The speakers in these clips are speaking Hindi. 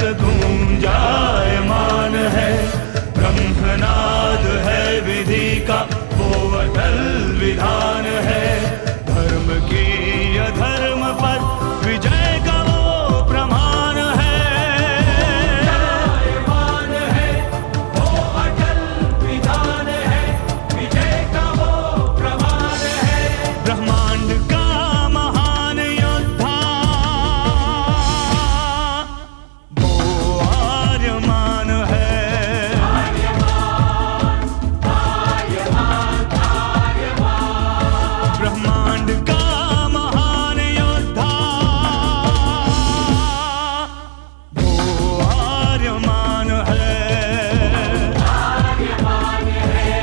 तक गूंजायमान है। ब्रह्मनाद है विधि का वो अटल विधान है। धर्म की अधर्म पर विजय का वो प्रमाण है। जायमान है वो अटल विधान है, विजय का वो प्रमाण है। ब्रह्मांड का महान योद्धा वो आर्यमान है। ब्रह्मांड का महान योद्धा वो आर्यमान है। आर्यमान है।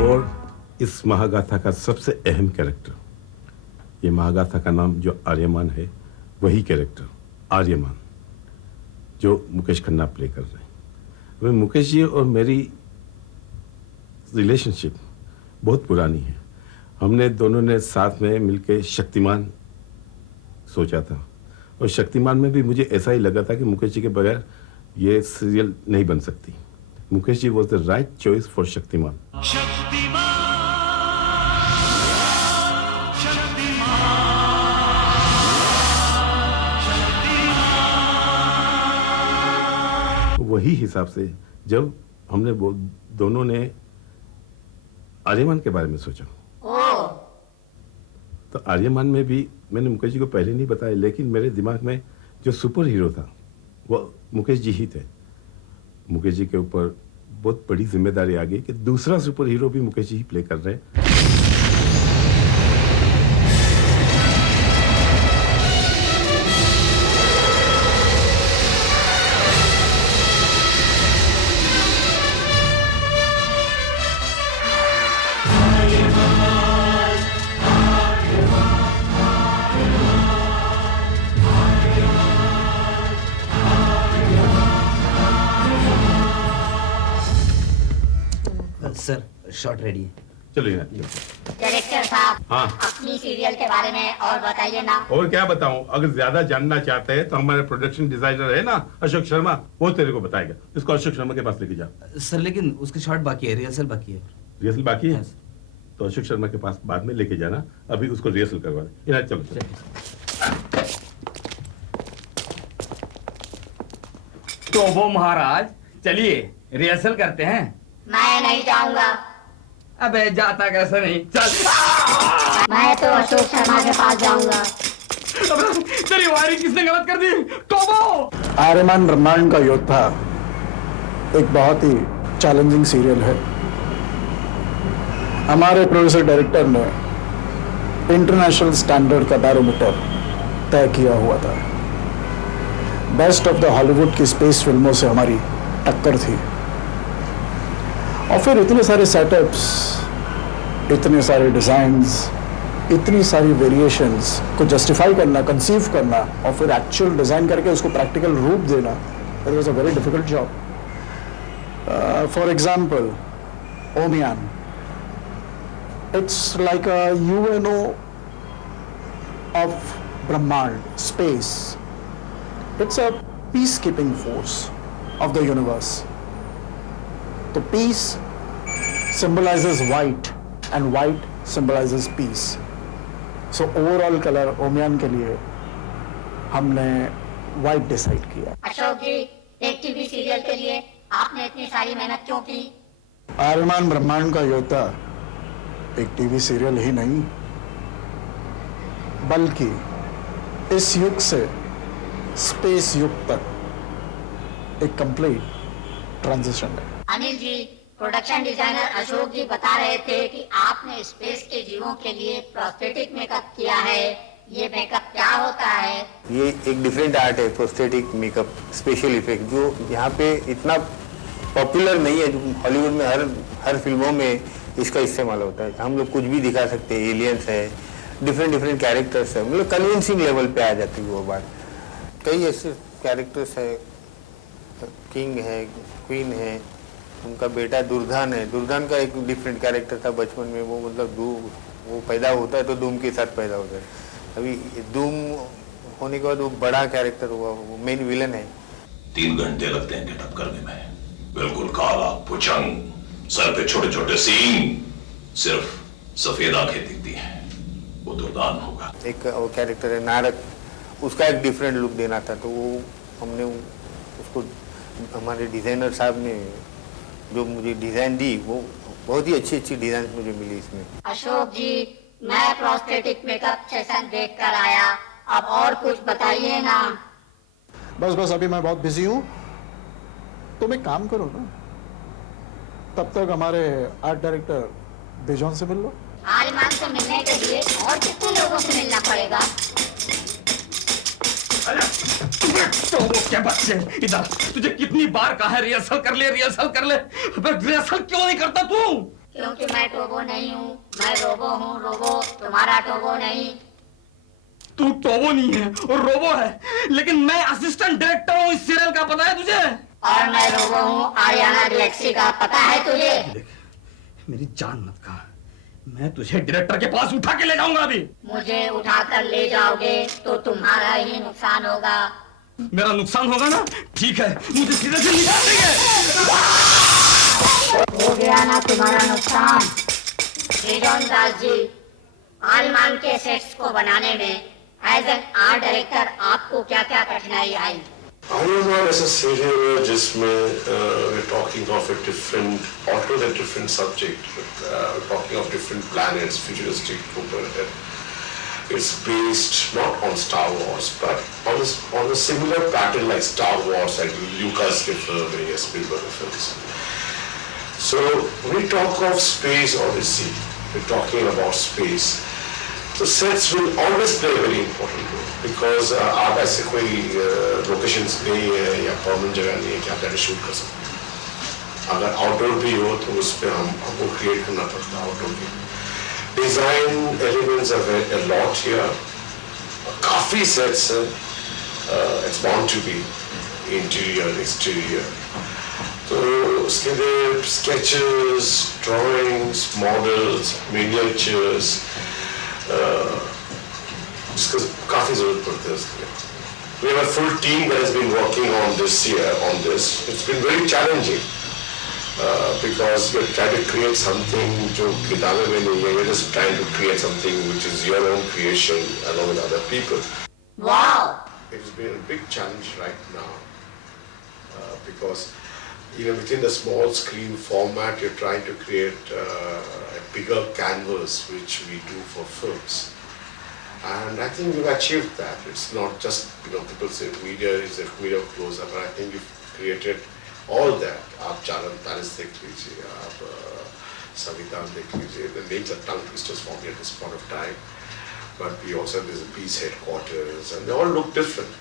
और इस महागाथा का सबसे अहम कैरेक्टर, ये महागाथा का नाम जो आर्यमान है, वही कैरेक्टर आर्यमान जो मुकेश खन्ना प्ले कर रहे हैं। वह मुकेश जी और मेरी रिलेशनशिप बहुत पुरानी है। हमने दोनों ने साथ में मिलकर शक्तिमान सोचा था, और शक्तिमान में भी मुझे ऐसा ही लगा था कि मुकेश जी के बगैर ये सीरियल नहीं बन सकती। Mukesh ji was the right choice for Shaktimaan. Shaktimaan, Shaktimaan, Shaktimaan. वही हिसाब से जब हमने वो दोनों ने आर्यमान के बारे में सोचा, तो आर्यमान में भी मैंने मुकेश जी को पहले नहीं बताया, लेकिन मेरे दिमाग में जो सुपर हीरो था वो मुकेश जी ही थे। मुकेश जी के ऊपर बहुत बड़ी जिम्मेदारी आ गई कि दूसरा सुपर हीरो भी मुकेश जी ही प्ले कर रहे हैं। सर शॉट रेडी है। चलो यहाँ। डायरेक्टर साहब, हाँ। अपनी सीरियल के बारे में और बताइए ना। और क्या बताऊं, अगर ज्यादा जानना चाहते हैं तो हमारे प्रोडक्शन डिजाइनर है ना अशोक शर्मा, वो तेरे को बताएगा। इसको अशोक शर्मा के पास लेके जा। सर लेकिन उसकी शॉट बाकी है, रिहर्सल बाकी है। रिहर्सल बाकी है हाँ, सर। तो अशोक शर्मा के पास बाद में लेके जाना, अभी उसको रिहर्सल करवा दे। यहाँ चलो चलो। तो वो महाराज, चलिए रिहर्सल करते हैं। मैं नहीं जाऊंगा। अबे जाता कैसे नहीं, चल। मैं तो अशोक शर्मा के पास जाऊंगा। अबे, तेरी वायरिंग किसने गलत कर दी? तोबो! आर्यमान ब्रह्मांड का योद्धा एक बहुत ही चैलेंजिंग सीरियल है। हमारे प्रोड्यूसर डायरेक्टर ने इंटरनेशनल स्टैंडर्ड का बैरोमीटर तय किया हुआ था। बेस्ट ऑफ द हॉलीवुड की स्पेस फिल्मों से हमारी टक्कर थी, और फिर इतने सारे सेटअप्स, इतने सारे डिजाइन्स, इतनी सारी वेरिएशंस को जस्टिफाई करना, कंसीव करना और फिर एक्चुअल डिजाइन करके उसको प्रैक्टिकल रूप देना, it was a very difficult job. For example Omiyan, it's like a UNO of Brahmand, space. It's a peace keeping force of the universe. तो peace symbolizes white and white symbolizes peace. So overall color ओमियान के लिए हमने white डिसाइड किया। अशोक जी, एक टीवी सीरियल के लिए आपने इतनी सारी मेहनत क्यों की? आर्यमान ब्रह्मांड का योद्धा एक टीवी सीरियल ही नहीं, बल्कि इस युग से स्पेस युग तक एक कंप्लीट ट्रांजिशन है। अनिल जी, प्रोडक्शन डिजाइनर अशोक जी बता रहे थे कि आपने स्पेस के जीवों के लिए प्रोस्थेटिक मेकअप किया है। ये मेकअप क्या होता है? ये एक डिफरेंट आर्ट है, प्रोस्थेटिक मेकअप स्पेशल इफेक्ट, जो यहाँ पे इतना पॉपुलर नहीं है। जो हॉलीवुड में हर फिल्मों में इसका इस्तेमाल होता है। हम लोग कुछ भी दिखा सकते हैं, एलियंस है, डिफरेंट कैरेक्टर्स है, मतलब कन्विंसिंग लेवल पे आ जाती है वो बात। कई ऐसे कैरेक्टर्स है, किंग है, क्वीन है, उनका बेटा दुर्धान है। दुर्धान का एक डिफरेंट कैरेक्टर था बचपन में, वो मतलब वो पैदा होता है तो धूम के साथ पैदा होता है। अभी धूम होने के बाद वो बड़ा कैरेक्टर हुआ, वो मेन विलन है। 3 घंटे लगते हैं गेटअप करने में। बिल्कुल काला पुचंग, सर पे छोटे छोटे सींग, सिर्फ सफेद आंखें दिखती हैं। वो दुर्दान होगा। एक वो कैरेक्टर है नारद, उसका एक डिफरेंट लुक देना था, तो वो हमने उसको हमारे डिजाइनर साहब ने जो मुझे डिजाइन दी, वो बहुत ही अच्छी डिजाइन मुझे मिली इसमें। अशोक जी, मैं प्रोस्थेटिक मेकअप सेशन देख कर आया, अब और कुछ बताइए ना। बस अभी मैं बहुत बिजी हूँ, तुम एक काम करो ना, तब तक हमारे आर्ट डायरेक्टर बेजॉन से मिल लो। आलिमान से मिलने के लिए और कितने लोगों से मिलना पड़ेगा? तो वो क्या बच्चे, इधर तुझे कितनी बार कहा है रिहर्सल कर ले। रिहर्सल क्यों नहीं करता तू? क्योंकि मैं टोबो नहीं हूँ, मैं रोबो हूँ। रोबो, तुम्हारा टोबो नहीं। तू टोबो नहीं है और रोबो है, लेकिन मैं असिस्टेंट डायरेक्टर हूँ इस सीरियल का, पता है तुझे? और मैं रोबो हूँ आरियाना गैलेक्सी का, पता है तुझे? देख, मेरी जान मत खा, मैं तुझे डायरेक्टर के पास उठा के ले जाऊंगा अभी। मुझे उठाकर ले जाओगे तो तुम्हारा ही नुकसान होगा। मेरा नुकसान होगा ना? ठीक है, मुझे सीधे से निकाल देंगे। हो गया ना तुम्हारा नुकसान। बेजॉन दास जी, आलिमान के सेट्स को बनाने में एज एन आर्ट डायरेक्टर आपको क्या क्या कठिनाई आई? आलिमान ऐसा सीरियल है जिसमें we're talking of a different, altogether different subject, talking of different planets, futuristic, it's based not on Star Wars, but on a similar pattern like Star Wars and Lucas film and Spielberg films. So when we talk of space odyssey, we're talking about space. So sets will always play a very important role because आप ऐसे कोई locations नहीं है या permanent जगह नहीं है कि आप जाके shoot कर सकते हैं। अगर outdoor भी हो तो उस पे हमको create करना पड़ता है outdoor भी। Design elements are a lot here. काफी sets हैं, it's bound to be interior, exterior. तो उसके लिए sketches, drawings, models, miniatures, जिसका काफी जरूरत पड़ती है उसके लिए। We have a full team that has been working on this year on this. It's been very challenging because you're trying to create something जो किताबें में नहीं है. You're just trying to create something which is your own creation along with other people. Wow! It's been a big challenge right now because even within the small screen format, you're trying to create a bigger canvas, which we do for films. And I think we've achieved that. It's not just, people say media is a media close-up, but I think we've created all that. आप चालन पैलेस देख लीजिए, आप संविधान देख लीजिए. The names are tongue twisters for me at this point of time. But we also have this peace headquarters, and they all look different.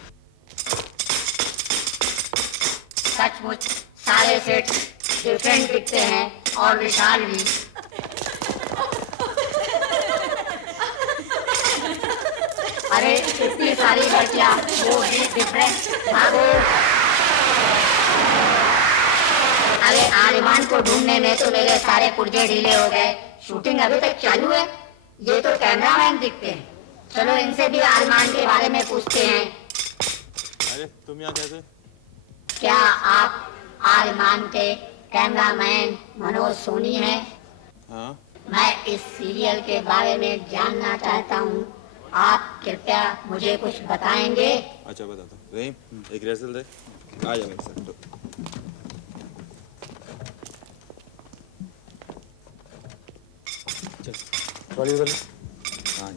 सचमुच सारे सेट्स डिफरेंट दिखते हैं और विशाल भी। अरे इतनी सारी लड़कियां, वो भी डिफरेंट। भागो। अरे आलिमान को ढूंढने में तो मेरे सारे पुर्जे ढीले हो गए। शूटिंग अभी तक चालू है। ये तो कैमरामैन दिखते हैं। चलो इनसे भी आलिमान के बारे में पूछते हैं। अरे तुम यहाँ कैसे? क्या आप आलिमान के कैमरामैन मनोज सोनी हैं? हाँ। मैं इस सीरियल के बारे में जानना चाहता हूँ। आप कृपया मुझे कुछ बताएंगे? अच्छा बताता हूँ। रहीम, एक रिहर्सल दे। आ जा मेरे साथ। हाँ।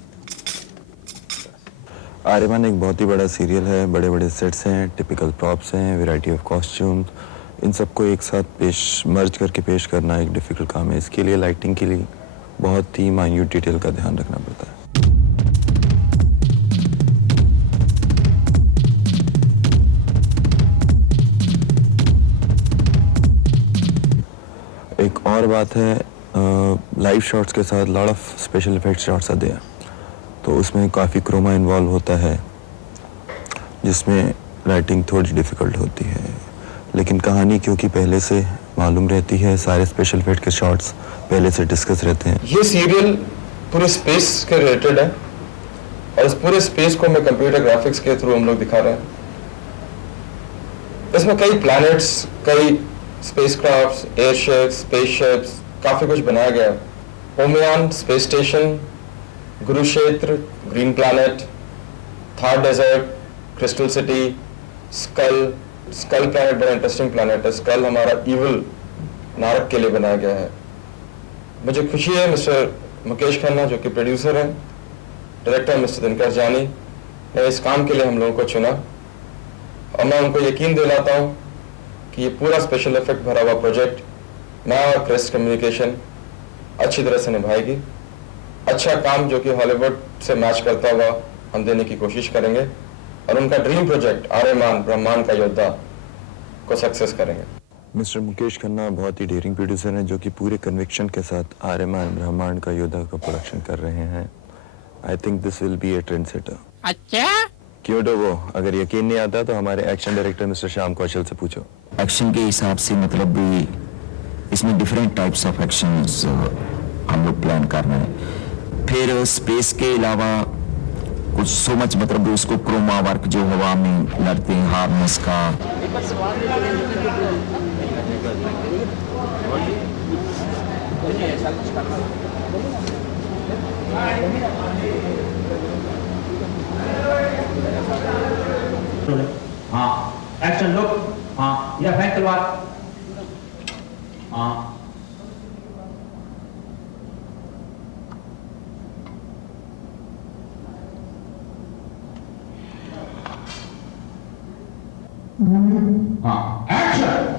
आर्यमान एक बहुत ही बड़ा सीरियल है, बड़े बड़े सेट्स हैं, टिपिकल प्रॉप्स हैं, वैरायटी ऑफ कॉस्ट्यूम्स, इन सबको एक साथ मर्ज करके पेश करना एक डिफ़िकल्ट काम है। इसके लिए लाइटिंग के लिए बहुत ही माइन्यूट डिटेल का ध्यान रखना पड़ता है। एक और बात है, लाइव शॉट्स के साथ lot of special effect shots आते हैं, तो उसमें काफ़ी क्रोमा इन्वॉल्व होता है जिसमें राइटिंग थोड़ी डिफ़िकल्ट होती है। लेकिन कहानी क्योंकि पहले से मालूम रहती है, सारे स्पेशल इफेक्ट के शॉट्स पहले से डिस्कस रहते हैं। ये सीरियल पूरे स्पेस के रिलेटेड है और इस पूरे स्पेस को मैं कंप्यूटर ग्राफिक्स के थ्रू हम लोग दिखा रहे हैं। इसमें कई प्लैनेट्स, कई स्पेसक्राफ्ट्स, एयरशिप्स, स्पेसशिप्स, काफ़ी कुछ बनाया गया है। Omiyan space station, Gurukshetra green planet, Thar desert, crystal city, skull planet बड़ा इंटरेस्टिंग प्लैनेट है। स्कल हमारा इविल नारक के लिए बनाया गया है। मुझे खुशी है मिस्टर मुकेश खन्ना जो कि प्रोड्यूसर हैं, डायरेक्टर मिस्टर दिनकर जानी ने इस काम के लिए हम लोगों को चुना और मैं उनको यकीन दिलाता हूँ कि ये पूरा स्पेशल इफेक्ट भरा हुआ प्रोजेक्ट मैं और क्रिस्ट कम्युनिकेशन अच्छी तरह से निभाएगी। अच्छा काम जो कि हॉलीवुड से मैच करता हुआ हम देने की कोशिश करेंगे और उनका ड्रीम प्रोजेक्ट आर्यमान ब्रह्मांड का योद्धा को सक्सेस करेंगे। मिस्टर मुकेश खन्ना बहुत ही डेयरिंग प्रोड्यूसर हैं जो कि पूरे कन्विक्शन के साथ आर्यमान ब्रह्मांड का योद्धा का प्रोडक्शन कर रहे हैं। I think this will be A trend setter. अच्छा, क्यों तो वो अगर यकीन नहीं आता तो हमारे एक्शन डायरेक्टर मिस्टर श्याम कौशल से पूछो। एक्शन के हिसाब से मतलब भी इसमें डिफरेंट टाइप्स ऑफ एक्शंस हम लोग प्लान कर रहे हैं। फिर स्पेस के अलावा कुछ सो मच मतलब उसको क्रोमा वर्क जो हवा में लड़ते हैं, हार्नेस का हाँ, एक्शन लुक, हाँ, इधर फेंक तलवार, हाँ। हाँ, एक्शन।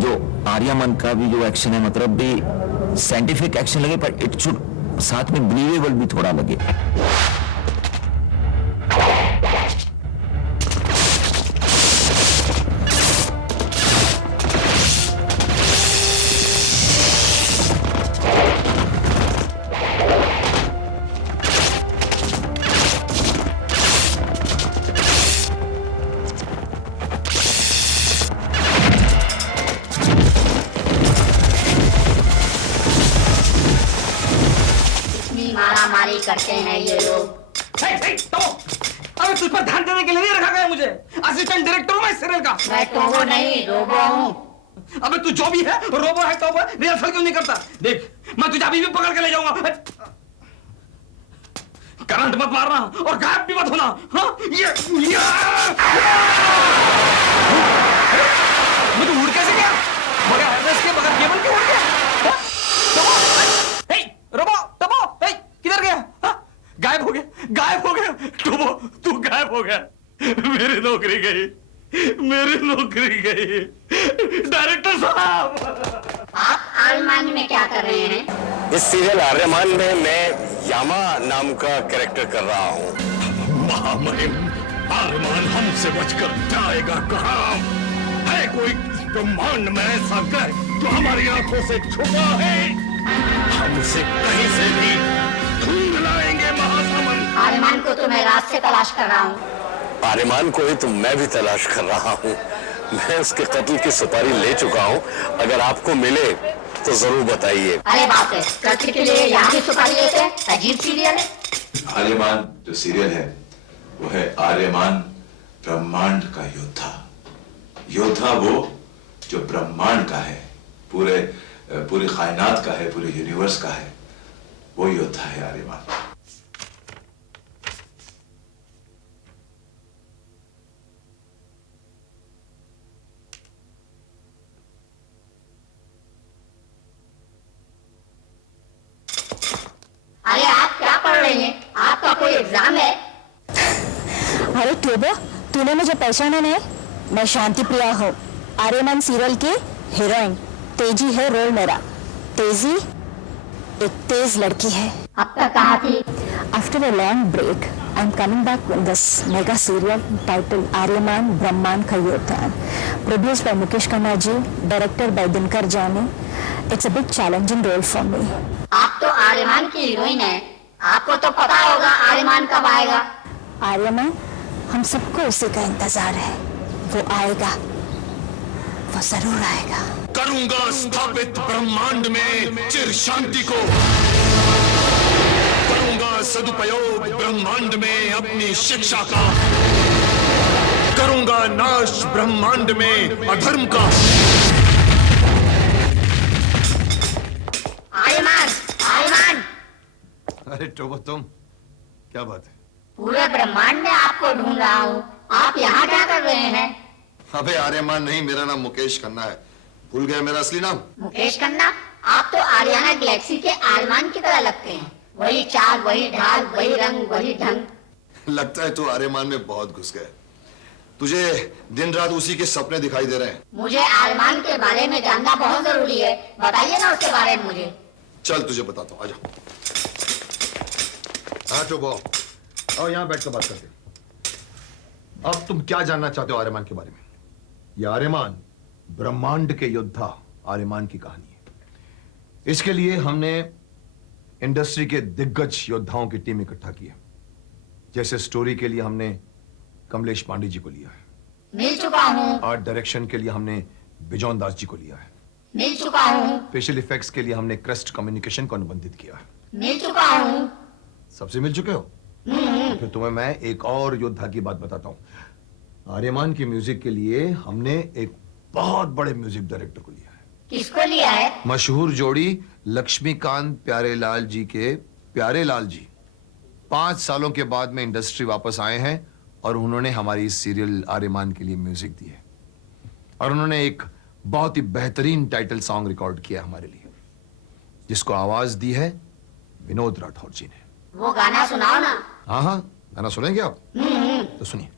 जो आर्यमन का भी जो एक्शन है मतलब भी साइंटिफिक एक्शन लगे पर इट शुड साथ में बिलीवेबल भी थोड़ा लगे। मारामारी करते हैं ये लोग। अबे तुझ पर ध्यान देने के लिए नहीं रखा गया मुझे। असिस्टेंट डायरेक्टर हूँ मैं सीरियल का। मैं तो वो नहीं, रोबो हूँ। अबे तू जो भी है रोबो है तो रिहर्सल क्यों नहीं करता? देख मैं तुझे अभी भी पकड़ के ले जाऊंगा। करंट मत मारना और गायब भी मत होना। हाँ? मैं तू उड़ कैसे गया? बगैर एड्रेस के, बगैर केबल के उड़ गया? रोबो, टोबो, किधर गया? गायब हो गया, गायब हो गया। टोबो, तू गायब हो गया। मेरी नौकरी गई, मेरी नौकरी गई। डायरेक्टर साहब, आप आर्यमान में क्या कर रहे हैं? इस सीरियल आर्यमान में मैं यामा नाम का कैरेक्टर कर रहा हूँ। महामहिम आर्यमान हमसे बचकर जाएगा कहाँ? है कोई ब्रह्मांड में ऐसा ग्रह जो हमारी आंखों से छुपा है? हमसे कहीं से भी ढूंढ लाएंगे महासामंत। आर्यमान को तो मैं रात से तलाश कर रहा हूँ। आर्यमान को ही तो मैं भी तलाश कर रहा हूँ। मैं उसके कत्ल की सुपारी ले चुका हूँ। अगर आपको मिले तो जरूर बताइए। अरे बाप रे, कत्ल के लिए यहाँ भी सुपारी लेते हैं? अजीब सीरियल है। आर्यमान जो सीरियल है वो है आर्यमान ब्रह्मांड का योद्धा। योद्धा वो जो ब्रह्मांड का है, पूरी कायनात का है, पूरे यूनिवर्स का है, वो योद्धा है आर्यमान। अरे आप क्या पढ़ रही हैं? आप कोई एग्जाम है? अरे टोबो, तूने मुझे पहचाना नहीं? मैं शांति प्रिया हूँ, आर्यमान सीरियल की हीरोइन। तेजी है रोल मेरा। तेजी एक तेज लड़की है। अब तक कहाँ थी? After a long break I am coming back in this mega serial title Aryamaan Brahmand का योद्धा, produced by Mukesh Khanna ji, director by Dinkar Jani. It's a big challenging role for me. आप तो आर्यमान की हीरोइन है, आपको तो पता होगा आर्यमान कब आएगा। आर्यमान, हम सबको उसी का इंतजार है। वो आएगा, वो जरूर आएगा। करूंगा स्थापित ब्रह्मांड में चिर शांति को, करूंगा सदुपयोग ब्रह्मांड में अपनी शिक्षा का, करूंगा नाश ब्रह्मांड में अधर्म का। आर्यमान, आर्यमान, अरे टोबो, तुम क्या बात है? पूरे ब्रह्मांड में आपको ढूंढ रहा हूँ, आप यहाँ क्या कर रहे हैं? अबे आर्यमान नहीं, मेरा नाम मुकेश खन्ना है। भूल गया मेरा असली नाम? मुकेश खन्ना? आप तो आर्याना गैलेक्सी के आर्यमान की तरह लगते हैं। वही चाल, वही ढाल, वही रंग, वही ढंग। लगता है तू आर्यमान में बहुत घुस गया। तुझे दिन रात उसी के सपने दिखाई दे रहे हैं। मुझे आर्यमान के बारे में जानना बहुत जरूरी है, बताइए ना उसके बारे में मुझे। चल तुझे बताता हूँ, आजा। हाँ टोबो, आओ यहाँ बैठ कर बात करते हैं। अब तुम क्या जानना चाहते हो आर्यमान के बारे में? यह आर्यमान ब्रह्मांड के योद्धा आर्यमान की कहानी है। इसके लिए हमने इंडस्ट्री के दिग्गज योद्धाओं की टीम इकट्ठा की है। जैसे स्टोरी के लिए हमने कमलेश पांडे जी को लिया है, मिल चुका हूँ। आर्ट डायरेक्शन के लिए हमने बिजॉन दास जी को लिया है, मिल चुका हूँ। स्पेशल इफेक्ट्स के लिए हमने क्रेस्ट कम्युनिकेशन को अनुबंधित किया है, मिल चुका हूँ। सबसे मिल चुके हो? तो फिर तुम्हें मैं एक और योद्धा की बात बताता हूं। आर्यमान की म्यूजिक के लिए हमने एक बहुत बड़े म्यूजिक डायरेक्टर को लिया है। किसको लिया है? मशहूर जोड़ी लक्ष्मीकांत प्यारेलाल जी के प्यारेलाल जी 5 सालों के बाद में इंडस्ट्री वापस आए हैं और उन्होंने हमारी सीरियल आर्यमान के लिए म्यूजिक दी है। और उन्होंने एक बहुत ही बेहतरीन टाइटल सॉन्ग रिकॉर्ड किया हमारे लिए, जिसको आवाज दी है विनोद राठौर जी ने। वो गाना सुनाओ ना। हाँ हाँ, गाना सुनेंगे आप? तो सुनिए।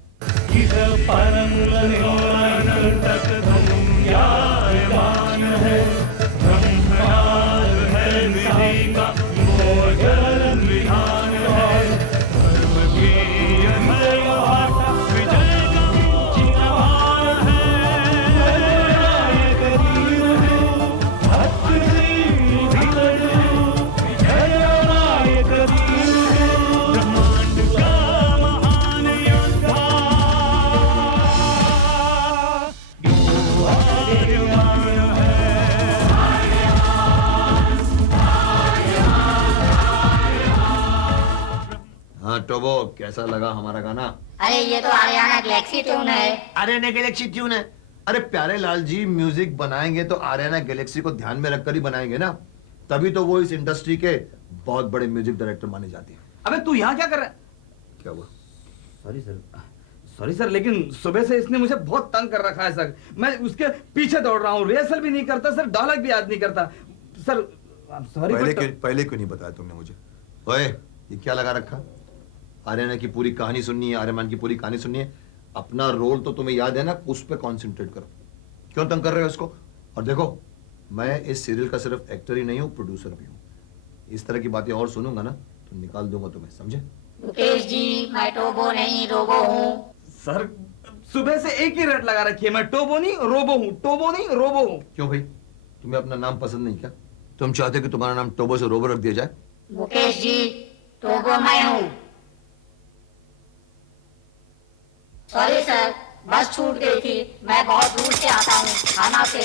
परम अनंत धर्म आर्यमान है, ब्रह्मनाद है विधि का वो अजर विधान है, धर्म की अधर्म भाषा विजय का चिन्हवान है, नायक दीन भक्त दीन विजय नायक दीन ब्रह्मांड का महान योद्धा हाँ टोबो, कैसा लगा हमारा गाना? अरे ये तो आर्याना गैलेक्सी ट्यून है। आर्याना गैलेक्सी ट्यून है? अरे प्यारे लाल जी म्यूजिक बनाएंगे तो आर्याना गैलेक्सी को ध्यान में रखकर ही बनाएंगे ना, तभी तो वो इस इंडस्ट्री के बहुत बड़े म्यूजिक डायरेक्टर माने जाते हैं। अबे तू यहाँ क्या कर रहा है? क्या हुआ? सॉरी सर, लेकिन सुबह से इसने मुझे बहुत तंग कर रखा है सर। मैं उसके पीछे दौड़ रहा हूँ, रिहर्सल भी नहीं करता सर, डायलॉग भी याद नहीं करता सर। सॉरी। पहले क्यों नहीं बताया तुमने मुझे? ओए, ये क्या लगा रखा? आर्यना की पूरी कहानी सुननी है, आर्यमान की पूरी कहानी सुननी है। अपना रोल तो तुम्हें याद है ना, उस पर कॉन्सेंट्रेट करो। क्यों तंग कर रहे हो इसको? और देखो, मैं इस सीरियल का सिर्फ एक्टर ही नहीं हूँ, प्रोड्यूसर भी हूँ। इस तरह की बातें और सुनूंगा ना तो निकाल दूंगा तुम्हें, समझे? मुकेश जी, मैं टोबो नहीं रोबो हूँ। सर सुबह से एक ही रट लगा रखी है, मैं टोबो नहीं रोबो हूँ, टोबो नहीं रोबो हूँ। क्यों भाई, तुम्हें अपना नाम पसंद नहीं क्या? तुम चाहते कि तुम्हारा नाम टोबो से रोबो रख दिया जाए? मुकेश जी, टोबो मैं हूँ। सॉरी सर, बस छूट गई थी, मैं बहुत दूर से आता हूँ, थाना से।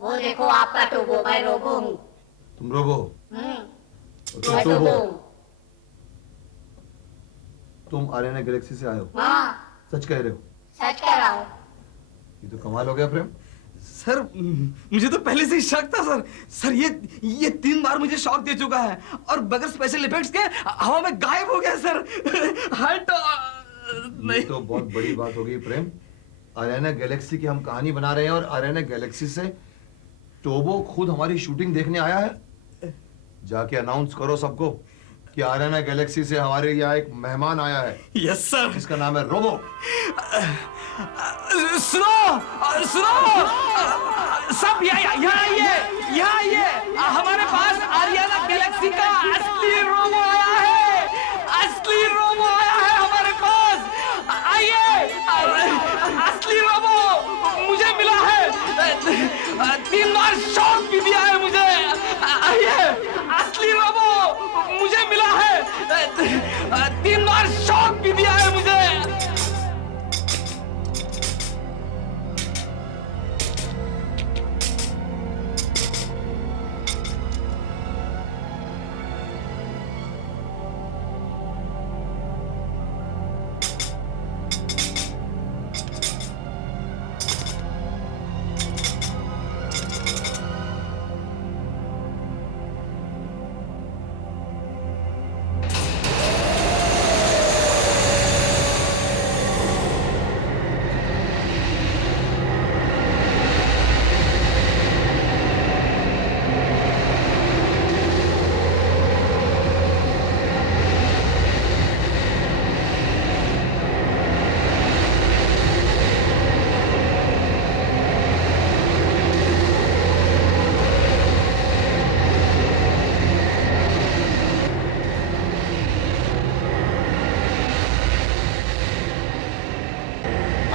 वो देखो आपका टोबो, मैं रोबो हूँ। तुम रोबो? मैं तुम टोबो हूँ। तुम आर्यना गैलेक्सी से आए हो? हाँ, सच कह रहे हो? सच कह रहा हूँ। ये तो कमाल हो गया प्रेम। सर मुझे तो पहले से ही शक था सर। सर ये 3 बार मुझे शॉक दे चुका है और बगैर स्पेशल इफेक्ट्स के हवा में गायब हो गया सर। हार्ट नहीं तो बहुत बड़ी बात हो गई प्रेम। आर्यना गैलेक्सी की हम कहानी बना रहे हैं और आर्यना गैलेक्सी से टोबो खुद हमारी शूटिंग देखने आया है? जाके अनाउंस करो सबको कि आर्यना गैलेक्सी से हमारे यहाँ एक मेहमान आया है। Yes sir. जिसका नाम है रोबो। सुनो सुनो सब यहाँ आइए हमारे पास आर्यना गैलेक्सी का असली रोबो आया है। असली रोबो आया है हमारे पास। आइए असली रोबो मुझे मिला है। 3 बार शॉक भी दिया है मुझे। आइए असली रोबो मुझे मिला है। 3 बार शॉक भी दिया है मुझे।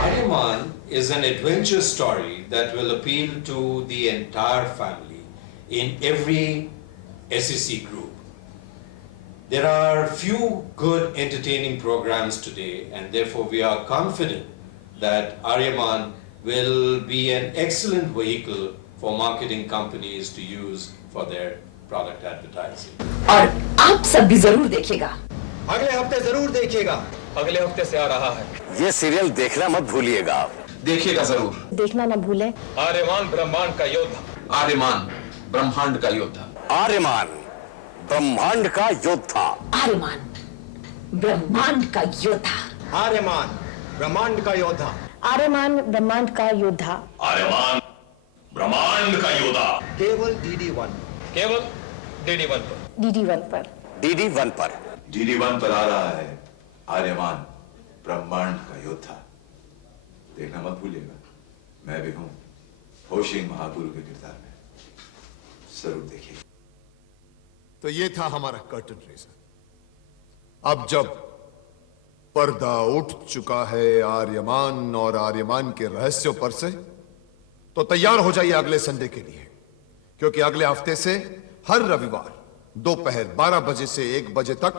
Aryaman is an adventure story that will appeal to the entire family in every SEC group. There are few good entertaining programs today, and therefore we are confident that Aryaman will be an excellent vehicle for marketing companies to use for their product advertising. और आप सब भी जरूर देखिएगा। अगले हफ्ते जरूर देखिएगा। अगले हफ्ते से आ रहा है। ये सीरियल देखना मत भूलिएगा आप। देखिएगा जरूर। देखना न भूलें। आर्यमान ब्रह्मांड का योद्धा। आर्यमान ब्रह्मांड का योद्धा। आर्यमान ब्रह्मांड का योद्धा। आर्यमान ब्रह्मांड का योद्धा। आर्यमान ब्रह्मांड का योद्धा। आर्यमान ब्रह्मांड का योद्धा। आर्यमान ब्रह्मांड का योद्धा। केवल DD1। केवल DD1 पर। DD1 पर। DD1 पर। DD1 पर आ रहा है आर्यमान ब्रह्मांड का योद्धा। देखना मत भूलिएगा। मैं भी हूं होशिंग महापुरु के किरदार में। जरूर देखिए। तो ये था हमारा कर्टन रेजर। अब जब पर्दा उठ चुका है आर्यमान और आर्यमान के रहस्यों पर से, तो तैयार हो जाइए अगले संडे के लिए, क्योंकि अगले हफ्ते से हर रविवार दोपहर 12 बजे से 1 बजे तक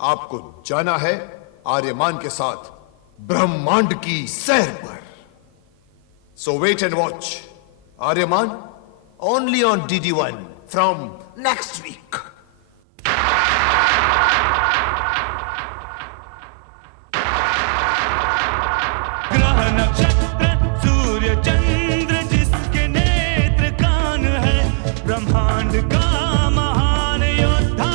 आपको जाना है आर्यमान के साथ ब्रह्मांड की सैर पर। So wait and watch Aryamaan only on DD1 from next week. ग्रह नक्षत्र सूर्य चंद्र जिसके नेत्र कान है, ब्रह्मांड का महान योद्धा